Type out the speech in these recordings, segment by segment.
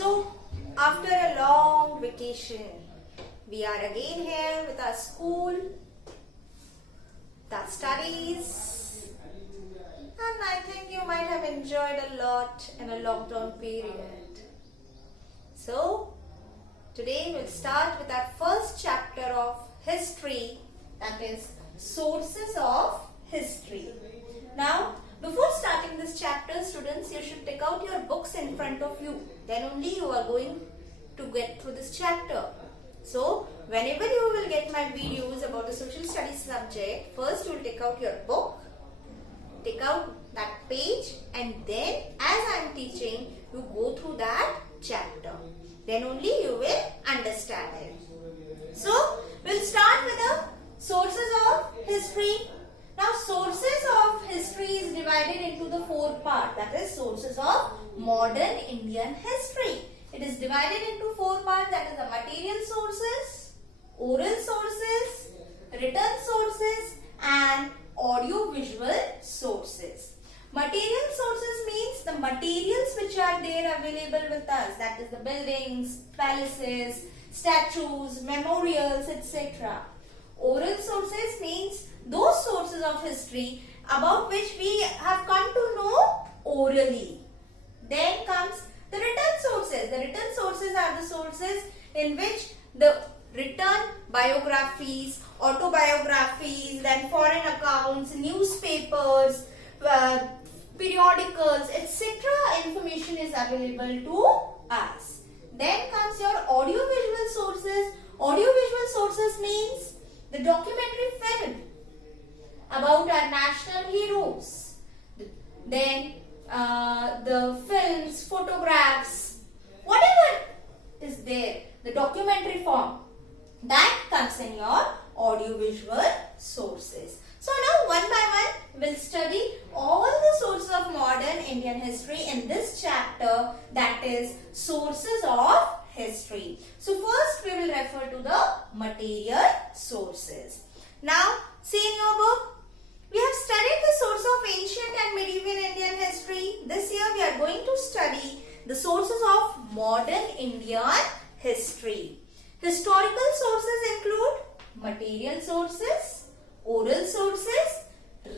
So, after a long vacation, we are again here with our school, our studies, and I think you might have enjoyed a lot in a lockdown period. So, today we'll start with our first chapter of history, that is sources of history. Now, before starting this chapter, students, you should take out your books in front of you. Then only you are going to get through this chapter. So, whenever you will get my videos about the social studies subject, first you will take out your book, take out that page, and then as I am teaching, you go through that chapter. Then only you will understand it. So, we'll start with the sources of history. Now, sources of history is divided into the four parts. That is sources of modern Indian history. It is divided into four parts. That is the material sources, oral sources, written sources, and audio-visual sources. Material sources means the materials which are there available with us. That is the buildings, palaces, statues, memorials, etc. Oral sources means those sources of history about which we have come to know orally. Then comes the written sources. The written sources are the sources in which the written biographies, autobiographies, then foreign accounts, newspapers, periodicals, etc. information is available to us. Then comes your audiovisual sources. Audiovisual sources means the documentary film about our national heroes. Then the films, photographs, whatever is there, the documentary form, that comes in your audiovisual sources. So now one by one we'll study all the sources of modern Indian history in this chapter, that is sources of history. So first we will refer to the material sources. Now see in your book, we have studied the source of ancient and medieval Indian history. This year we are going to study the sources of modern Indian history. Historical sources include material sources, oral sources,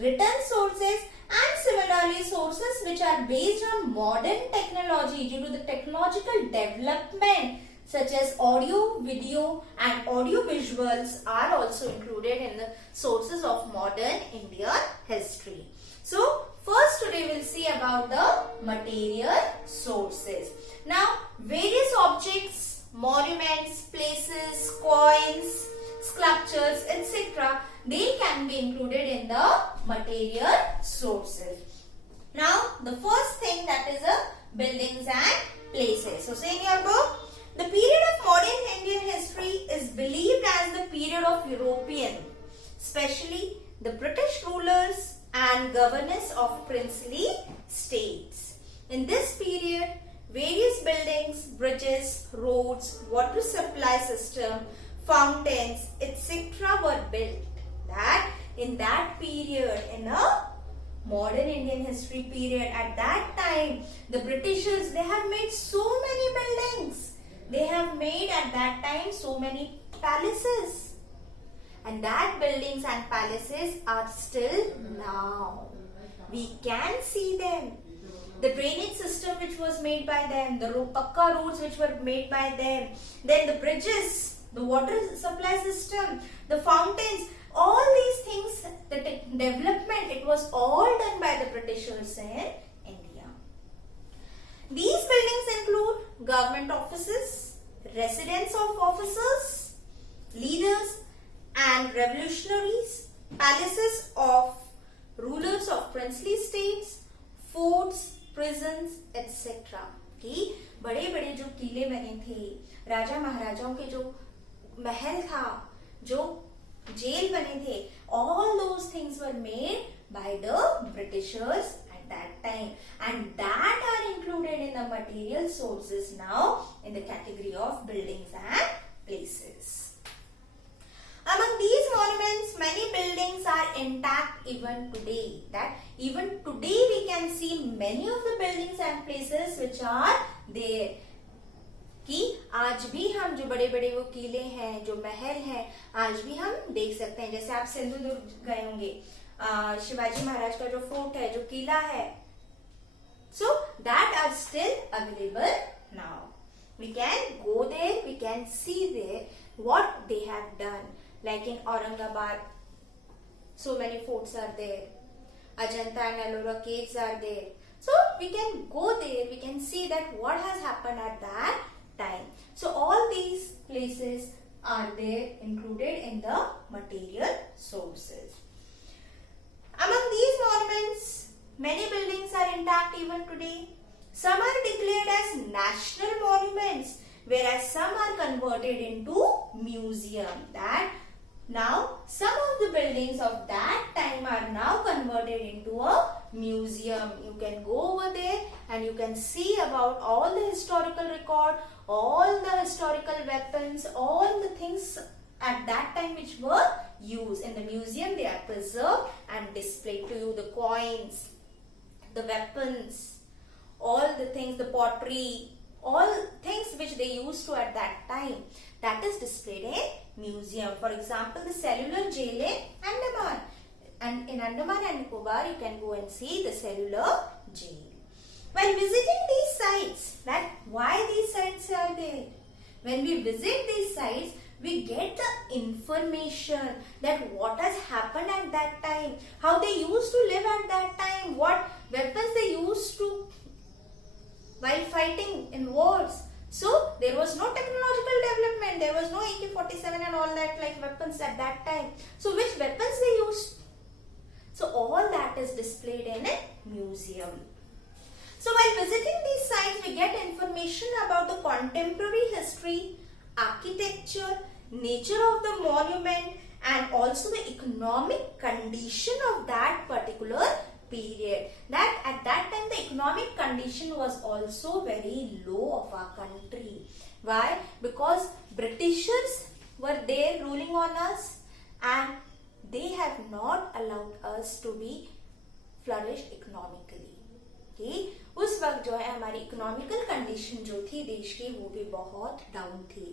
written sources, and similarly sources which are based on modern technology due to the technological development such as audio, video and audio visuals are also included in the sources of modern Indian history. So, first today we will see about the material sources. Now, various objects, monuments, places, coins, sculptures, etc. they can be included in the material sources. Now, the first thing, that is buildings and places. So, say in your book, the period of modern Indian history is believed as the period of European, especially the British rulers and governors of princely states. In this period, various buildings, bridges, roads, water supply system, fountains, etc. were built. That in that period, in a modern Indian history period, at that time, the Britishers, they have made so many buildings. They have made at that time so many palaces. And that buildings and palaces are still now. We can see them. The drainage system which was made by them, the pakka roads which were made by them, then the bridges, the water supply system, the fountains, all these things, the development, it was all done by the Britishers in India. These buildings include government offices, residence of officers, leaders and revolutionaries, palaces of rulers of princely states, forts, prisons, etc. कि बड़े बड़े जो किले बने थे, राजा महाराजाओं के जो महल था, जो जेल बने थे, all those things were made by the Britishers at that time, and that are included in the material sources now in the category of buildings and places. Among these monuments, many buildings are intact even today. That even today we can see many of the buildings and places which are there. कि आज भी हम जो बड़े बड़े वो किले हैं, जो महल हैं, आज भी हम देख सकते हैं। जैसे आप सिंधुदुर्ग गए होंगे, शिवाजी महाराज का जो फोर्ट है, जो किला है, so that are still available now. We can go there, we can see there what they have done. Like in Aurangabad, so many forts are there. Ajanta and Ellora caves are there. So we can go there, we can see that what has happened at that time. So all these places are there included in the material sources. Among these monuments, many buildings are intact even today. Some are declared as national monuments, whereas some are converted into museum. That now some of the buildings of that time are now converted into a museum. You can go over there and you can see about all the historical record, all the historical weapons, all the things at that time which were used. In the museum they are preserved and displayed to you. The coins, the weapons, all the things, the pottery, all things which they used to at that time, that is displayed in museum. For example, the cellular jail in Andaman, and in Andaman and Nicobar you can go and see the cellular jail. While visiting these sites, that why these sites are there? When we visit these sites, we get the information that what has happened at that time, how they used to live at that time, what weapons they used to while fighting in wars. So there was no technological development, there was no AK-47 and all that like weapons at that time. So which weapons they used? So all that is displayed in a museum. So while visiting these sites, we get information about the contemporary history, architecture, nature of the monument, and also the economic condition of that particular period. That at that time the economic condition was also very low of our country. Why? Because Britishers were there ruling on us and they have not allowed us to be flourished economically. Okay? उस वक्त जो है हमारी economical condition जो थी देश की वो भी बहुत डाउन थी.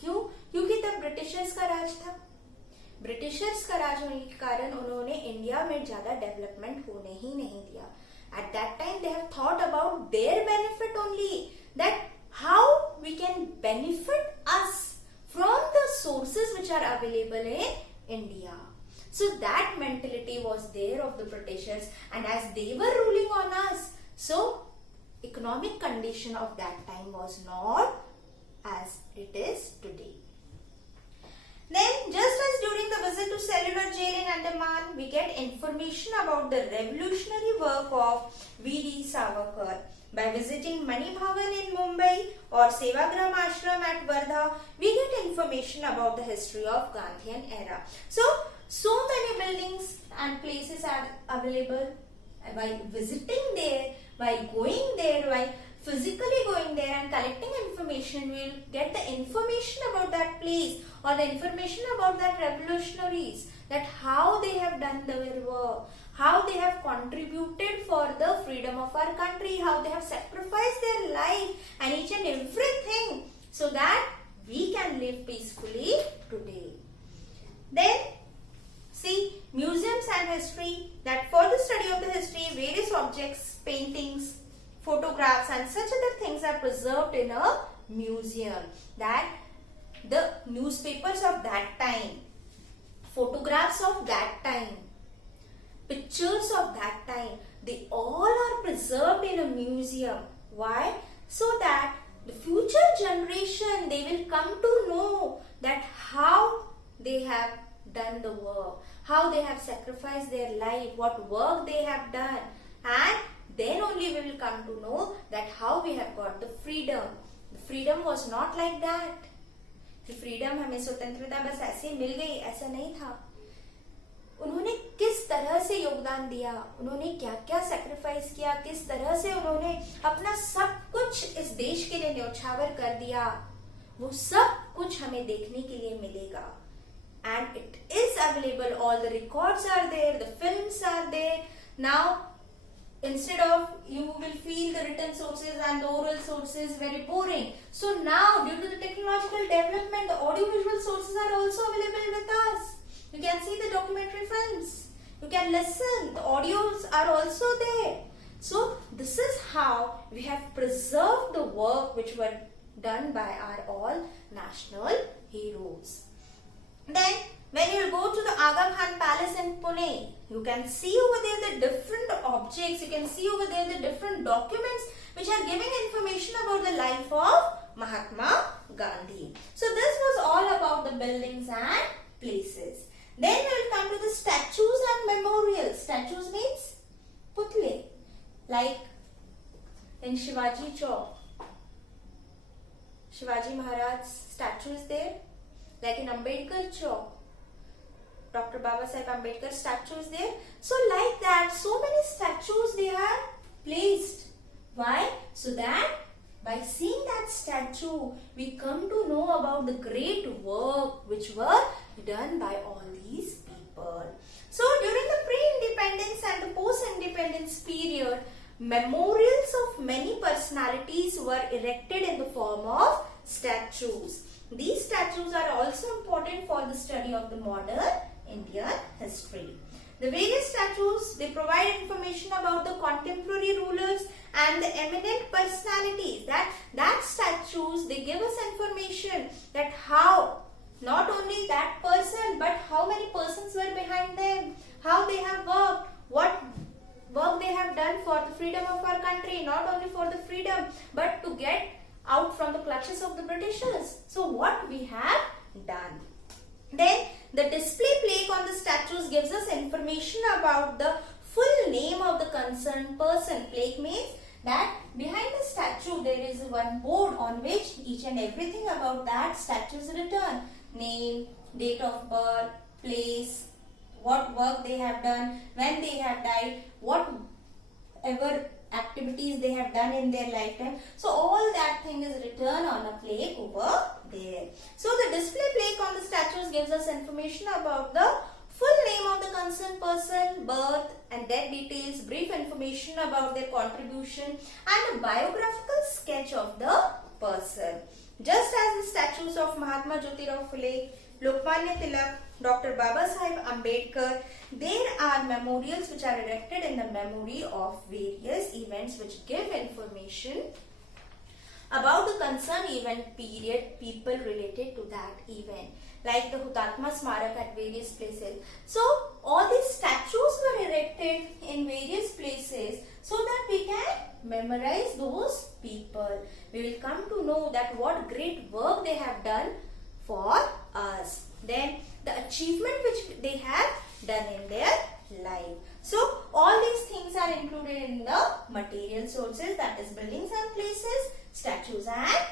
क्यों? क्योंकि तब ब्रिटिशर्स का राज था. ब्रिटिशर्स का राज होने के कारण उन्होंने इंडिया में ज्यादा डेवलपमेंट होने ही नहीं दिया. At that time they have thought about their benefit only, that how we can benefit us from the sources which are available in India. So that mentality was there of the Britishers, and as they were ruling on us, so economic condition of that time was not as it is today. Then just as during the visit to cellular jail in Andaman, we get information about the revolutionary work of V.D. Savarkar. By visiting Mani Bhavan in Mumbai or Sevagram Ashram at Wardha, we get information about the history of Gandhian era. So many buildings and places are available. By visiting there, by going there, by physically going there and collecting information, we will get the information about that place or the information about that revolutionaries, that how they have done their work, how they have contributed for the freedom of our country, how they have sacrificed their life and each and everything so that we can live peacefully today. Then see, museums and history, that for the study of the history, various objects, paintings, photographs and such other things are preserved in a museum. That the newspapers of that time, photographs of that time, pictures of that time, they all are preserved in a museum. Why? So that the future generation, they will come to know that how they have done the work, how they have sacrificed their life, what work they have done, and then only we will come to know that how we have got the freedom. The freedom was not like that. The freedom हमें स्वतंत्रता बस ऐसे मिल गई, ऐसा नहीं था. उन्होंने किस तरह से योगदान दिया, उन्होंने क्या क्या सैक्रिफाइस किया, किस तरह से उन्होंने अपना सब कुछ इस देश के लिए न्यौछावर कर दिया, वो सब कुछ हमें देखने के लिए मिलेगा. And it is available, all the records are there, the films are there. Now Instead of, you will feel the written sources and the oral sources very boring. So now, due to the technological development, the audiovisual sources are also available with us. You can see the documentary films. You can listen. The audios are also there. So this is how we have preserved the work which were done by our all national heroes. Then when you go to the Aga Khan Palace in Pune, you can see over there the different objects, you can see over there the different documents which are giving information about the life of Mahatma Gandhi. So this was all about the buildings and places. Then we will come to the statues and memorials. Statues means putle, like in Shivaji Chowk. Shivaji Maharaj's statue is there, like in Ambedkar Chowk. Dr. Babasaheb Ambedkar statue is there. So like that, so many statues they are placed. Why? So that by seeing that statue, we come to know about the great work which were done by all these people. So during the pre-independence and the post-independence period, memorials of many personalities were erected in the form of statues. These statues are also important for the study of the modern Indian history. The various statues, they provide information about the contemporary rulers and the eminent personalities. That statues, they give us information that how, not only that person, but how many persons were behind them, how they have worked, what work they have done for the freedom of our country, not only for the freedom, but to get out from the clutches of the Britishers. So what we have done. Then the display plaque on the statues gives us information about the full name of the concerned person. Plaque means that behind the statue there is one board on which each and everything about that statue is written. Name, date of birth, place, what work they have done, when they have died, whatever activities they have done in their lifetime. So all that thing is written on a plaque over there. So the display plaque on the statues gives us information about the full name of the concerned person, birth and death details, brief information about their contribution and a biographical sketch of the person. Just as the statues of Mahatma Jyotirao Phule, Lokmanya Tilak, Dr. Babasaheb Ambedkar, there are memorials which are erected in the memory of various events which give information about the concerned event period, people related to that event, like the Hutatma Smarak at various places. So all these statues were erected in various places so that we can memorize those people. We will come to know that what great work they have done for us. Then the achievement which they have done in their life. So all these things are included in the material sources, that is buildings and places, statues and